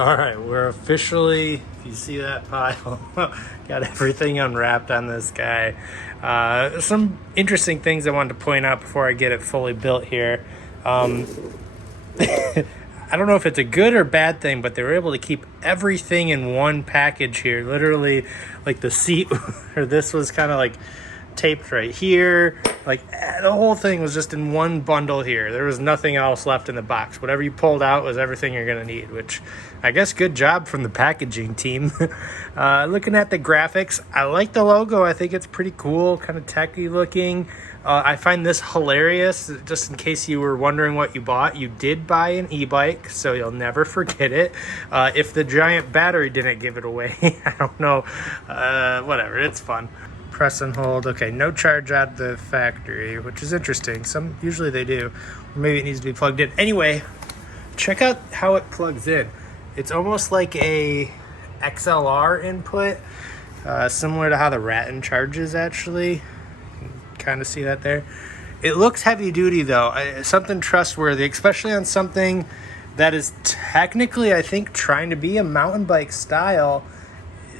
All right, we're officially, if you see that pile, got everything unwrapped on this guy. Some interesting things I wanted to point out before I get it fully built here. I don't know if it's a good or bad thing, but they were able to keep everything in one package here. Literally, like the seat, or this was kind of like taped right here. Like the whole thing was just in one bundle here. There was nothing else left in the box. Whatever you pulled out was everything you're gonna need, which I guess good job from the packaging team. Looking at the graphics, I like the logo. I think it's pretty cool, kind of techy looking. I find this hilarious. Just in case you were wondering what you bought, you did buy an e-bike, so you'll never forget it. If the giant battery didn't give it away, I don't know. Whatever, it's fun. Press and hold. Okay, no charge at the factory, which is interesting. Usually they do. Or maybe it needs to be plugged in. Anyway, check out how it plugs in. It's almost like a XLR input, similar to how the Ratten charges actually. You can kind of see that there. It looks heavy duty though, something trustworthy, especially on something that is technically, I think, trying to be a mountain bike style.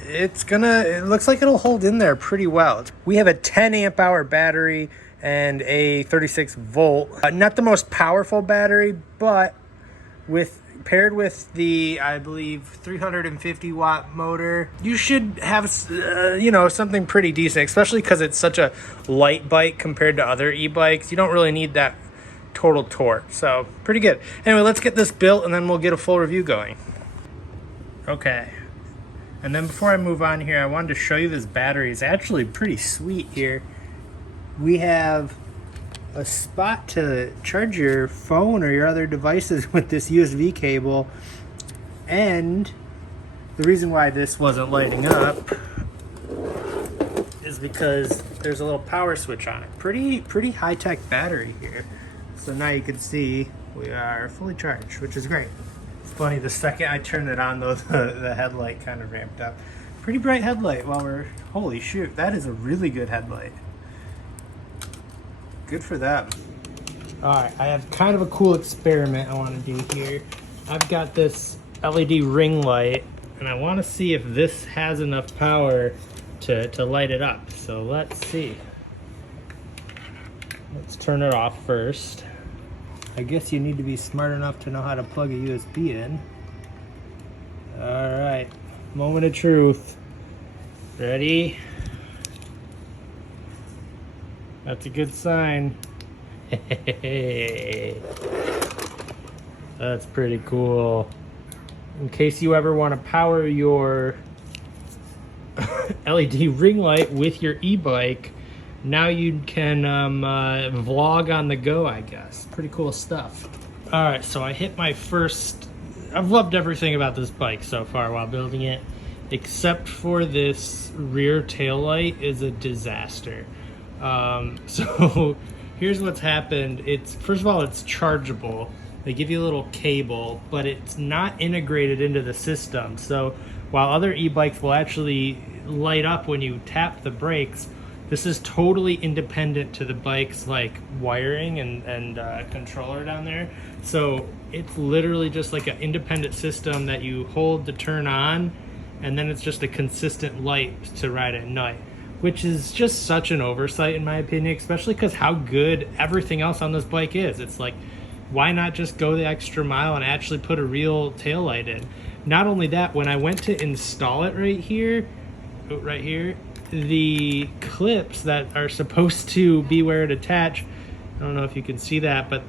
It looks like it'll hold in there pretty well. We have a 10 amp hour battery and a 36 volt. Not the most powerful battery, but paired with the, I believe, 350 watt motor, you should have, something pretty decent, especially because it's such a light bike compared to other e-bikes. You don't really need that total torque, so pretty good. Anyway, let's get this built and then we'll get a full review going. Okay. And then before I move on here, I wanted to show you this battery. It's actually pretty sweet here. We have a spot to charge your phone or your other devices with this USB cable. And the reason why this wasn't lighting up is because there's a little power switch on it. Pretty high-tech battery here. So now you can see we are fully charged, which is great. Funny, the second I turned it on though, the headlight kind of ramped up. Pretty bright headlight holy shoot, that is a really good headlight. Good for them. Alright, I have kind of a cool experiment I want to do here. I've got this LED ring light and I want to see if this has enough power to light it up. So let's see. Let's turn it off first. I guess you need to be smart enough to know how to plug a USB in. Alright, moment of truth. Ready? That's a good sign. Hey, that's pretty cool. In case you ever want to power your LED ring light with your e-bike, now you can vlog on the go, I guess. Pretty cool stuff. All right, so I hit my first. I've loved everything about this bike so far while building it, except for this rear tail light is a disaster. So here's what's happened. First of all, it's chargeable. They give you a little cable, but it's not integrated into the system. So while other e-bikes will actually light up when you tap the brakes, this is totally independent to the bike's like wiring and controller down there. So it's literally just like an independent system that you hold to turn on, and then it's just a consistent light to ride at night, which is just such an oversight in my opinion, especially because how good everything else on this bike is. It's like, why not just go the extra mile and actually put a real taillight in? Not only that, when I went to install it right here, the clips that are supposed to be where it attach, I don't know if you can see that, but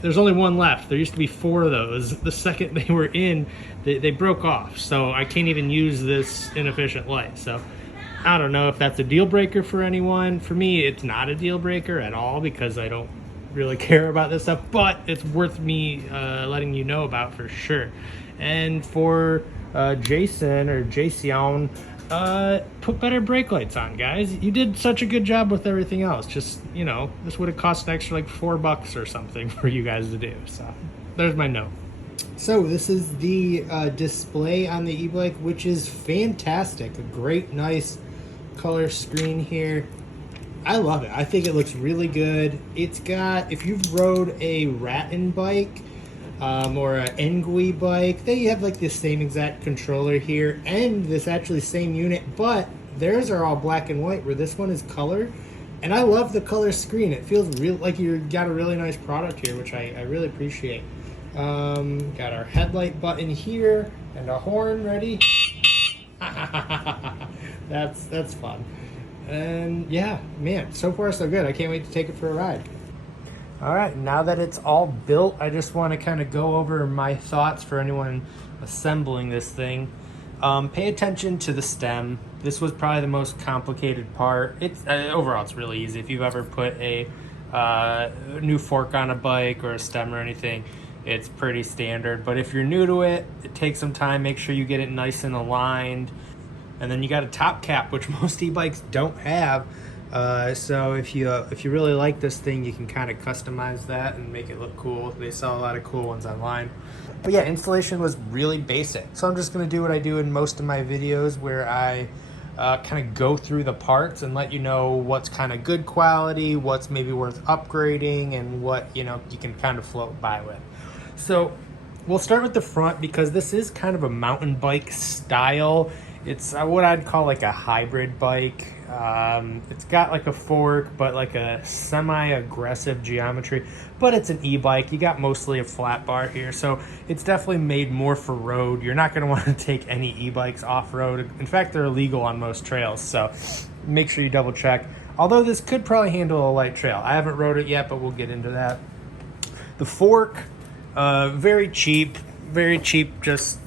there's only one left. There used to be 4 of those. The second they were in, they broke off, so I can't even use this inefficient light. So I don't know if that's a deal breaker for anyone. For me, it's not a deal breaker at all because I don't really care about this stuff, but it's worth me letting you know about for sure. And for Jasion, put better brake lights on, guys. You did such a good job with everything else. Just, this would have cost an extra like $4 or something for you guys to do. So there's my note. So this is the display on the e-bike, which is fantastic. A great, nice color screen here. I love it. I think it looks really good. It's got, if you've rode a Ratten bike, or an Engui bike. They have like the same exact controller here and this actually same unit, but theirs are all black and white where this one is color. And I love the color screen. It feels real like you got a really nice product here, which I really appreciate. Got our headlight button here and a horn ready. That's fun. And yeah, man, so far so good. I can't wait to take it for a ride. All right, now that it's all built, I just want to kind of go over my thoughts for anyone assembling this thing. Pay attention to the stem. This was probably the most complicated part. It's overall, it's really easy. If you've ever put a new fork on a bike or a stem or anything, it's pretty standard. But if you're new to it, it takes some time. Make sure you get it nice and aligned. And then you got a top cap, which most e-bikes don't have. So if you really like this thing, you can kind of customize that and make it look cool. They sell a lot of cool ones online. But yeah, installation was really basic. So I'm just gonna do what I do in most of my videos, where I kind of go through the parts and let you know what's kind of good quality, what's maybe worth upgrading, and what you can kind of float by with. So we'll start with the front, because this is kind of a mountain bike style. It's what I'd call like a hybrid bike. It's got like a fork, but like a semi-aggressive geometry, but it's an e-bike. You got mostly a flat bar here, so it's definitely made more for road. You're not going to want to take any e-bikes off-road. In fact, they're illegal on most trails, so make sure you double check. Although this could probably handle a light trail. I haven't rode it yet, but we'll get into that. The fork, very cheap, just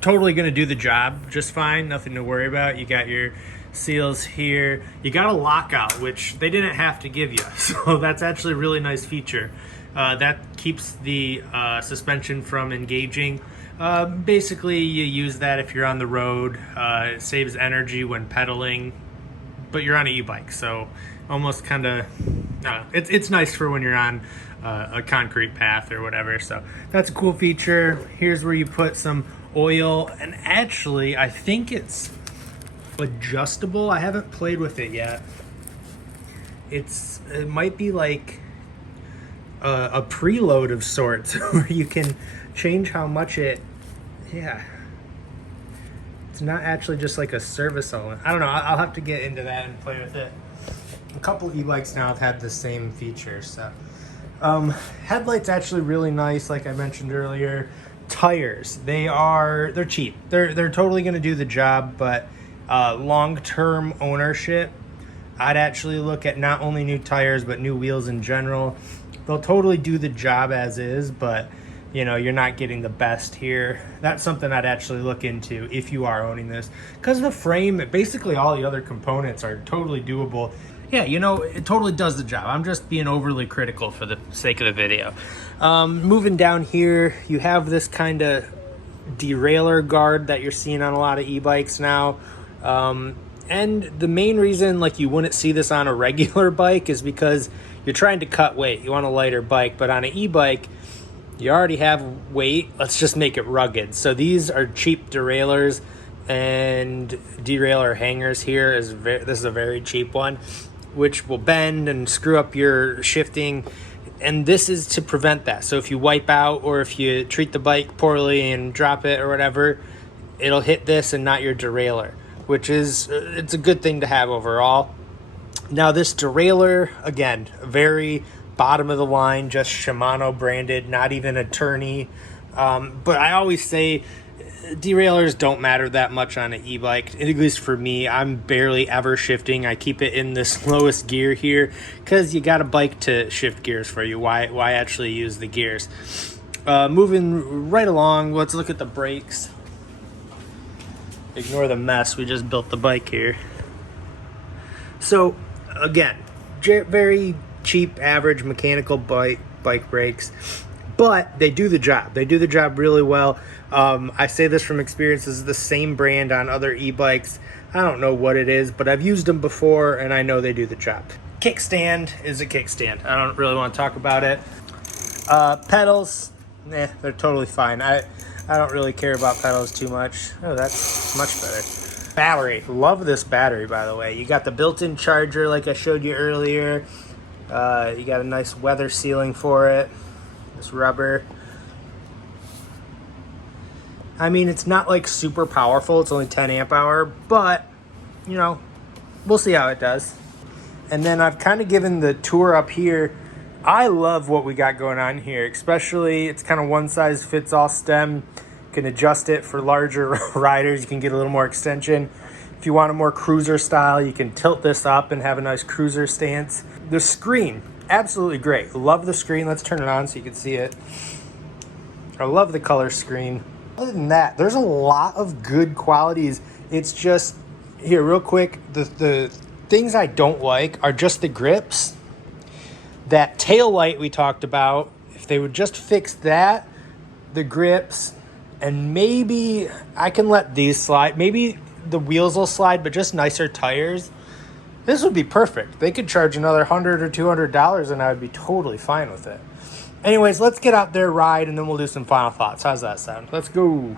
totally going to do the job just fine, nothing to worry about. You got your seals here. You got a lockout, which they didn't have to give you, so that's actually a really nice feature. That keeps the suspension from engaging. Basically, you use that if you're on the road. It saves energy when pedaling, but you're on an e-bike, so almost kind of it's nice for when you're on a concrete path or whatever. So that's a cool feature. Here's where you put some oil, and actually I think it's adjustable. I haven't played with it yet. It might be like a preload of sorts where you can change how much it's not actually just like a service element. I don't know, I'll have to get into that and play with it. A couple e-bikes now have had the same feature. So headlights actually really nice, like I mentioned earlier. Tires, they're cheap. They're totally going to do the job, but long-term ownership, I'd actually look at not only new tires but new wheels in general. They'll totally do the job as is, but you're not getting the best here. That's something I'd actually look into if you are owning this, because the frame, basically all the other components are totally doable. Yeah, it totally does the job. I'm just being overly critical for the sake of the video. Moving down here, you have this kind of derailleur guard that you're seeing on a lot of e-bikes now. And the main reason you wouldn't see this on a regular bike is because you're trying to cut weight. You want a lighter bike, but on an e-bike, you already have weight. Let's just make it rugged. So these are cheap derailleurs, and derailleur hangers here this is a very cheap one, which will bend and screw up your shifting, and this is to prevent that. So if you wipe out, or if you treat the bike poorly and drop it or whatever, it'll hit this and not your derailleur, which is it's a good thing to have overall. Now this derailleur, again, very bottom of the line, just Shimano branded, not even a tourney. But I always say derailleurs don't matter that much on an e-bike, at least for me. I'm barely ever shifting. I keep it in this lowest gear here because you got a bike to shift gears for you. Why actually use the gears? Moving right along, let's look at the brakes. Ignore the mess, we just built the bike here. So again, very cheap, average mechanical bike brakes, but they do the job. They do the job really well. I say this from experience. This is the same brand on other e-bikes. I don't know what it is, but I've used them before and I know they do the job. Kickstand is a kickstand. I don't really want to talk about it. Pedals, they're totally fine. I don't really care about pedals too much. Oh, that's much better. Battery, love this battery, by the way. You got the built-in charger like I showed you earlier. You got a nice weather sealing for it. This rubber. I mean, it's not like super powerful. It's only 10 amp hour, but you know, we'll see how it does. And then I've kind of given the tour up here. I love what we got going on here, especially it's kind of one size fits all stem. You can adjust it for larger riders. You can get a little more extension. If you want a more cruiser style, you can tilt this up and have a nice cruiser stance. The screen, absolutely great. Love the screen. Let's turn it on so you can see it. I love the color screen. Other than that, there's a lot of good qualities. It's just, here real quick, the things I don't like are just the grips. That tail light we talked about, if they would just fix that, the grips, and maybe I can let these slide. Maybe the wheels will slide, but just nicer tires. This would be perfect. They could charge another $100 or $200 and I would be totally fine with it. Anyways, let's get out there, ride, and then we'll do some final thoughts. How's that sound? Let's go.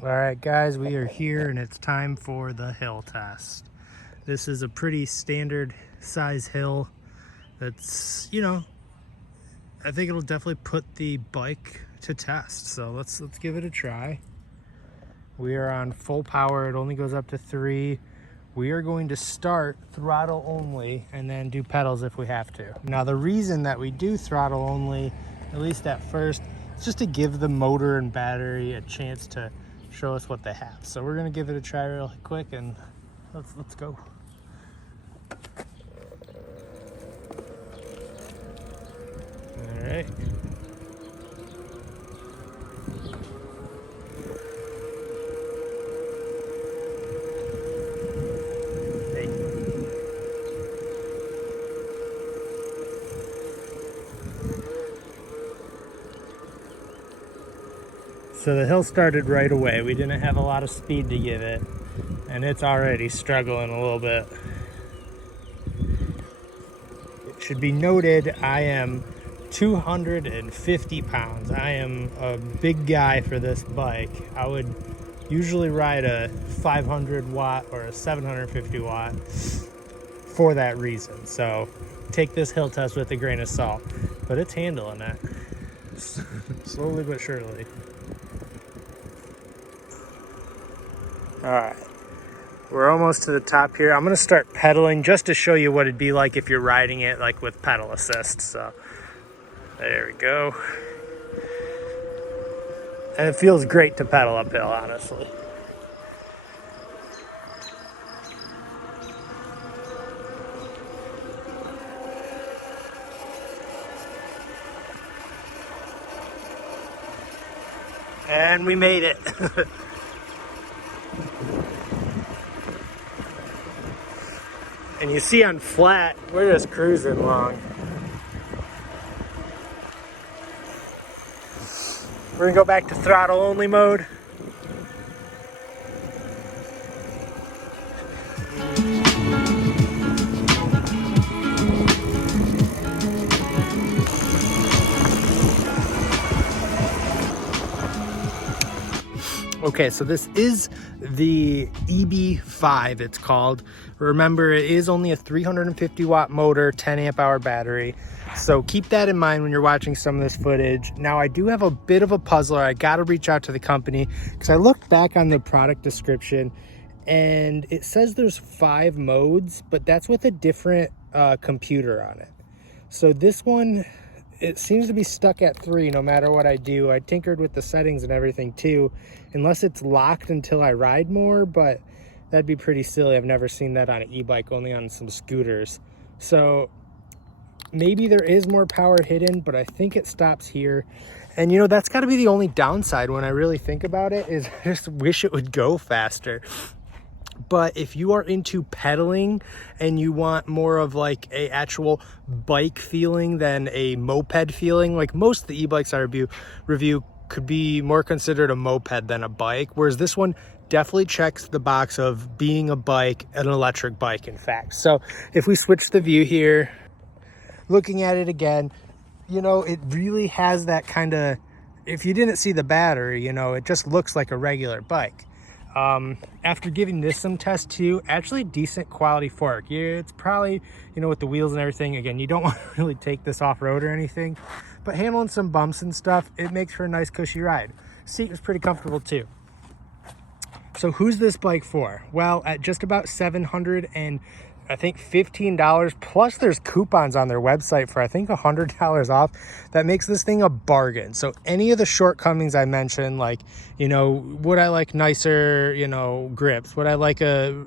All right, guys, we are here and it's time for the hill test. This is a pretty standard size hill that's, you know, I think it'll definitely put the bike to test. So let's give it a try. We are on full power. It only goes up to 3. We are going to start throttle only and then do pedals if we have to. Now, the reason that we do throttle only, at least at first, is just to give the motor and battery a chance to show us what they have. So we're gonna give it a try real quick and let's go. All right. So the hill started right away. We didn't have a lot of speed to give it, and it's already struggling a little bit. It should be noted, I am 250 pounds. I am a big guy for this bike. I would usually ride a 500 watt or a 750 watt for that reason. So take this hill test with a grain of salt, but it's handling it slowly but surely. All right, we're almost to the top here. I'm gonna start pedaling just to show you what it'd be like if you're riding it like with pedal assist. So there we go. And it feels great to pedal uphill, honestly. And we made it. And you see on flat, we're just cruising along. We're gonna go back to throttle only mode. Okay, so this is the EB5, it's called. Remember, it is only a 350 watt motor, 10 amp hour battery. So keep that in mind when you're watching some of this footage. Now, I do have a bit of a puzzler. I gotta reach out to the company because I looked back on the product description and it says there's 5 modes, but that's with a different computer on it. So this one, it seems to be stuck at 3 no matter what I do. I tinkered with the settings and everything too, unless it's locked until I ride more, but that'd be pretty silly. I've never seen that on an e-bike, only on some scooters. So maybe there is more power hidden, but I think it stops here. And you know, that's gotta be the only downside when I really think about it, is I just wish it would go faster. But if you are into pedaling and you want more of like a actual bike feeling than a moped feeling, like most of the e-bikes I review could be more considered a moped than a bike, whereas this one definitely checks the box of being a bike, an electric bike, in fact. So if we switch the view here, looking at it again, you know, it really has that kind of, if you didn't see the battery, you know, it just looks like a regular bike. After giving this some tests too, actually decent quality fork. Yeah, it's probably, you know, with the wheels and everything, again, you don't want to really take this off-road or anything, but handling some bumps and stuff, it makes for a nice cushy ride. Seat was pretty comfortable too. So who's this bike for? Well, at just about $700 and I think $15 plus there's coupons on their website for I think $100 off. That makes this thing a bargain. So any of the shortcomings I mentioned, like, you know, would I like nicer, you know, grips? Would I like a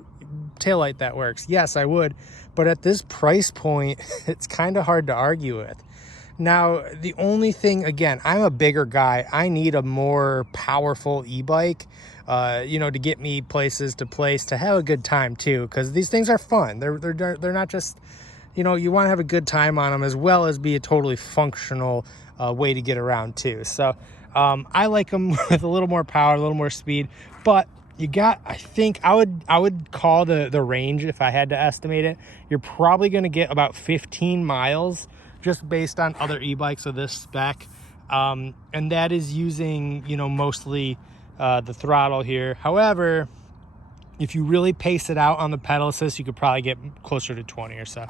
taillight that works? Yes, I would. But at this price point, it's kind of hard to argue with. Now, the only thing, again, I'm a bigger guy. I need a more powerful e-bike, you know, to get me places to have a good time too, because these things are fun. They're not just, you know, you want to have a good time on them as well as be a totally functional way to get around too. So I like them with a little more power, a little more speed, but you got, I think I would call the range, if I had to estimate it, you're probably going to get about 15 miles just based on other e-bikes of this spec. And that is using, you know, mostly the throttle here. However, if you really pace it out on the pedal assist, you could probably get closer to 20 or so.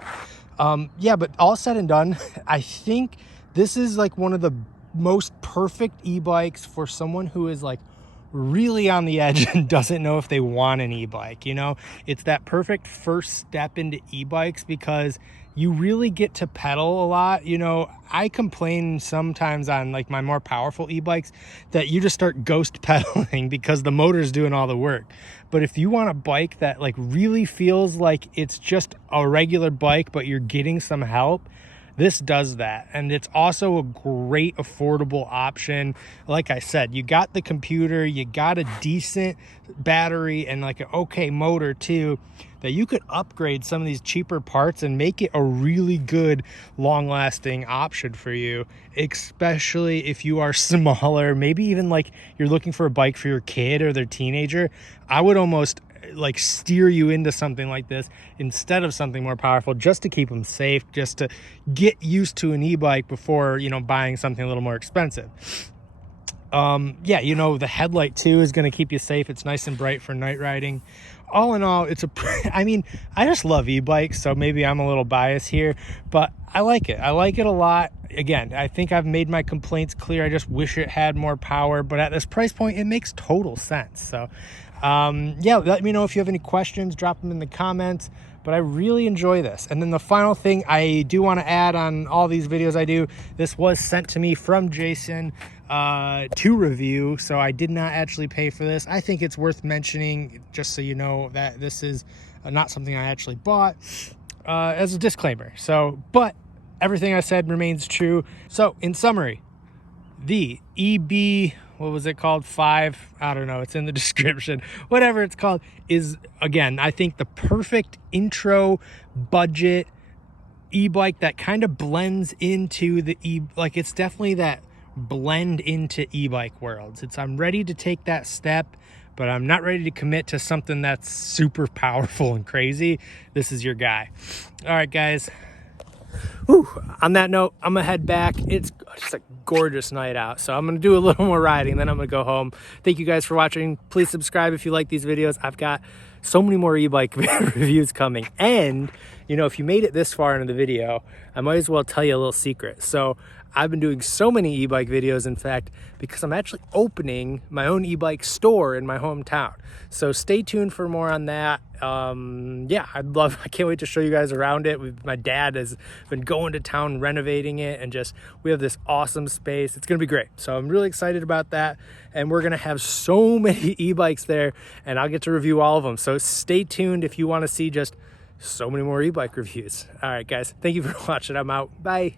Yeah, but all said and done, I think this is like one of the most perfect e-bikes for someone who is like really on the edge and doesn't know if they want an e-bike. You know, it's that perfect first step into e-bikes because you really get to pedal a lot. You know, I complain sometimes on like my more powerful e-bikes that you just start ghost pedaling because the motor's doing all the work. But if you want a bike that like really feels like it's just a regular bike, but you're getting some help, this does that. And it's also a great affordable option. Like I said, you got the computer, you got a decent battery and like an okay motor too, that you could upgrade some of these cheaper parts and make it a really good long-lasting option for you, especially if you are smaller, maybe even like you're looking for a bike for your kid or their teenager. I would almost like steer you into something like this instead of something more powerful, just to keep them safe, just to get used to an e-bike before, you know, buying something a little more expensive. Yeah, you know, the headlight too is going to keep you safe. It's nice and bright for night riding. All in all, it's I mean, I just love e-bikes, so maybe I'm a little biased here, but I like it. I like it a lot. Again, I think I've made my complaints clear. I just wish it had more power, but at this price point, it makes total sense. So, yeah, let me know if you have any questions, drop them in the comments, but I really enjoy this. And then the final thing I do want to add on all these videos I do, this was sent to me from Jason to review, so I did not actually pay for this. I think it's worth mentioning just so you know that this is not something I actually bought, as a disclaimer. So, but everything I said remains true. So in summary, the what was it called? 5? I don't know. It's in the description. Whatever it's called is, again, I think the perfect intro budget e-bike that kind of blends into the like it's definitely that blend into e-bike worlds. I'm ready to take that step, but I'm not ready to commit to something that's super powerful and crazy. This is your guy. All right, guys. Whew. On that note, I'm gonna head back. It's just a gorgeous night out, so I'm gonna do a little more riding, then I'm gonna go home. Thank you guys for watching. Please subscribe if you like these videos. I've got so many more e-bike reviews coming, and you know, if you made it this far into the video, I might as well tell you a little secret. So I've been doing so many e-bike videos, in fact, because I'm actually opening my own e-bike store in my hometown. So stay tuned for more on that. Yeah, I can't wait to show you guys around it. My dad has been going to town renovating it, and we have this awesome space. It's gonna be great. So I'm really excited about that. And we're gonna have so many e-bikes there, and I'll get to review all of them. So stay tuned if you wanna see just so many more e-bike reviews. All right, guys, thank you for watching. I'm out. Bye.